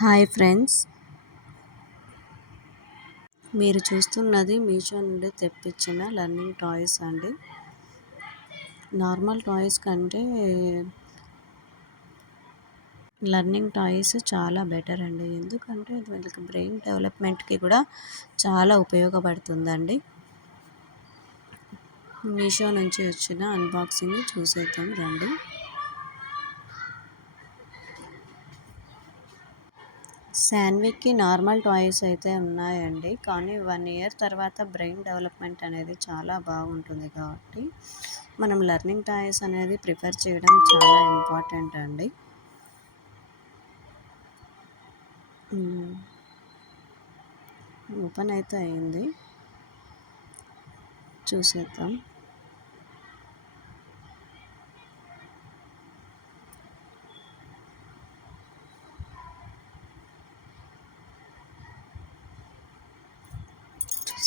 Hi friends, మీరు చూస్తున్నది మీషో నుండి తెప్పించిన లెర్నింగ్ టాయ్స్ అండి. నార్మల్ టాయ్స్ కంటే లెర్నింగ్ టాయ్స్ చాలా బెటర్ అండి. ఎందుకంటే వీళ్ళకి బ్రెయిన్ డెవలప్మెంట్కి కూడా చాలా ఉపయోగపడుతుందండి. మీషో నుంచి వచ్చిన అన్బాక్సింగ్ చూసేద్దాం రండి. శాన్విక్కి నార్మల్ టాయ్స్ అయితే ఉన్నాయండి, కానీ 1 ఇయర్ తర్వాత బ్రెయిన్ డెవలప్మెంట్ అనేది చాలా బాగుంటుంది కాబట్టి మనం లెర్నింగ్ టాయ్స్ అనేది ప్రిఫర్ చేయడం చాలా ఇంపార్టెంట్ అండి. ఓపెన్ అయితే అయింది, చూసేద్దాం.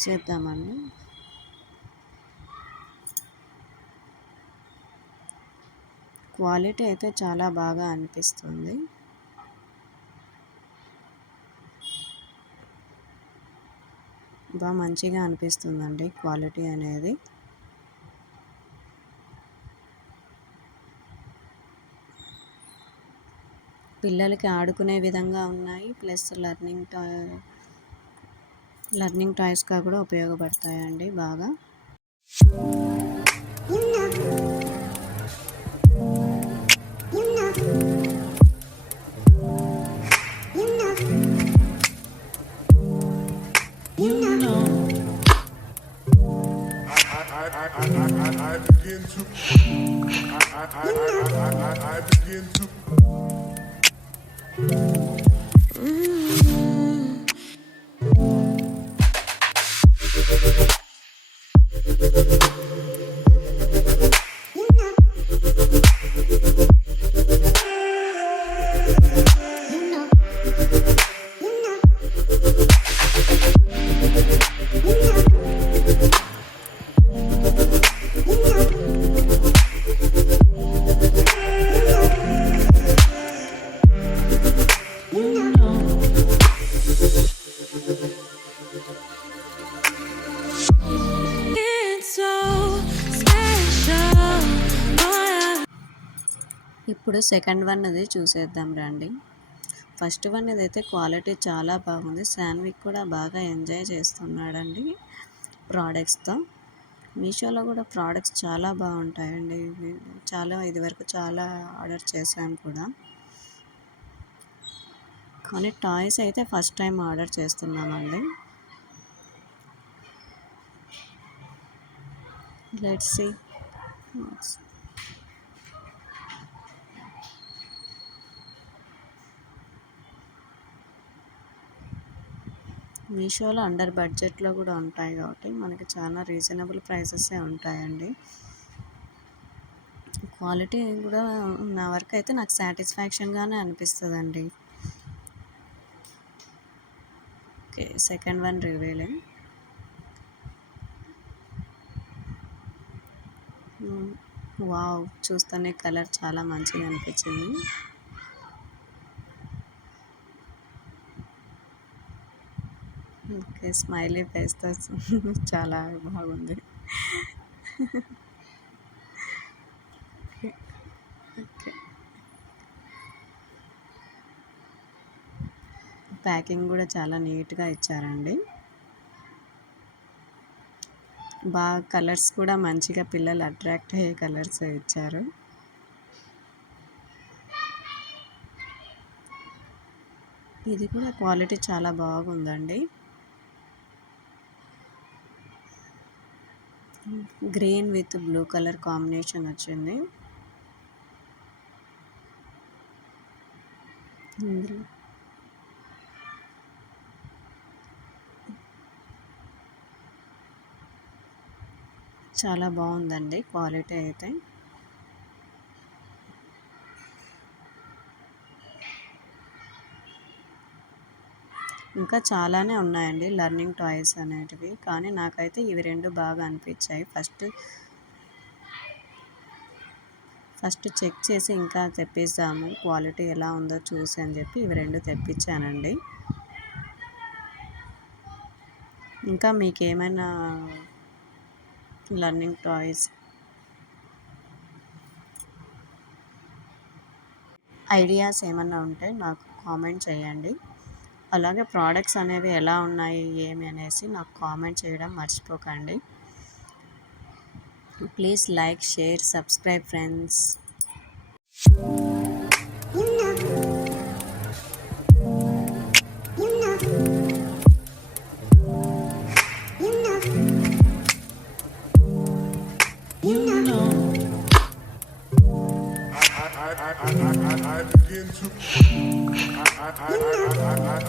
చూసేద్దామండి. క్వాలిటీ అయితే చాలా బాగా అనిపిస్తుంది. బాగా మంచిగా అనిపిస్తుందండి క్వాలిటీ అనేది. పిల్లలకి ఆడుకునే విధంగా ఉన్నాయి, ప్లస్ లెర్నింగ్ టాయ్స్గా కూడా ఉపయోగపడతాయండి బాగా. I begin to ఇప్పుడు సెకండ్ వన్ అది చూసేద్దాం రండి. ఫస్ట్ వన్ ఇదైతే క్వాలిటీ చాలా బాగుంది. శాన్విక్ కూడా బాగా ఎంజాయ్ చేస్తున్నాడండి ప్రోడక్ట్స్తో. మీషోలో కూడా ప్రోడక్ట్స్ చాలా బాగుంటాయండి. ఇదివరకు చాలా ఆర్డర్ చేశాను కూడా, కానీ టాయ్స్ అయితే ఫస్ట్ టైం ఆర్డర్ చేస్తున్నామండి. Let's see. మీషోలో అండర్ బడ్జెట్లో కూడా ఉంటాయి కాబట్టి మనకి చాలా రీజనబుల్ ప్రైసెసే ఉంటాయండి. క్వాలిటీ కూడా నా వరకు అయితే నాకు సాటిస్ఫాక్షన్గానే అనిపిస్తుందండి. Okay, second one revealing. Wow, చూస్తేనే కలర్ చాలా మంచిగా అనిపించింది. ఓకే, స్మైలీ ఫేస్తో చాలా బాగుంది. ఓకే, ప్యాకింగ్ కూడా చాలా నీట్గా ఇచ్చారండి. బాగా కలర్స్ కూడా మంచిగా పిల్లలు అట్రాక్ట్ అయ్యే కలర్స్ ఇచ్చారు. ఇది కూడా క్వాలిటీ చాలా బాగుందండి. Green with blue colour combination వచ్చింది. చాలా బాగుందండి క్వాలిటీ అయితే. ఇంకా చాలానే ఉన్నాయండి లెర్నింగ్ టాయ్స్ అనేటివి, కానీ నాకైతే ఇవి రెండు బాగా అనిపించాయి. ఫస్ట్ చెక్ చేసి ఇంకా తెప్పిస్తాము, క్వాలిటీ ఎలా ఉందో చూసి అని చెప్పి ఇవి 2 తెప్పించానండి. ఇంకా మీకేమైనా లర్నింగ్ టాయ్స్ ఐడియాస్ ఏమన్నా ఉంటే నాకు కామెంట్ చేయండి. అలాగే ప్రోడక్ట్స్ అనేవి ఎలా ఉన్నాయి ఏమి అనేసి నాకు కామెంట్ చేయడం మర్చిపోకండి. Please like, share, subscribe friends.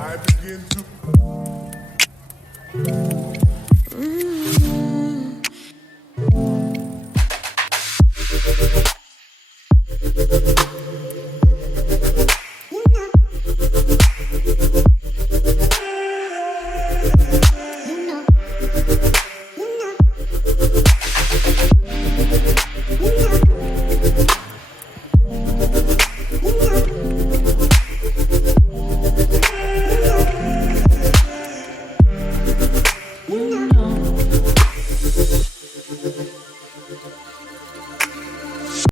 I begin to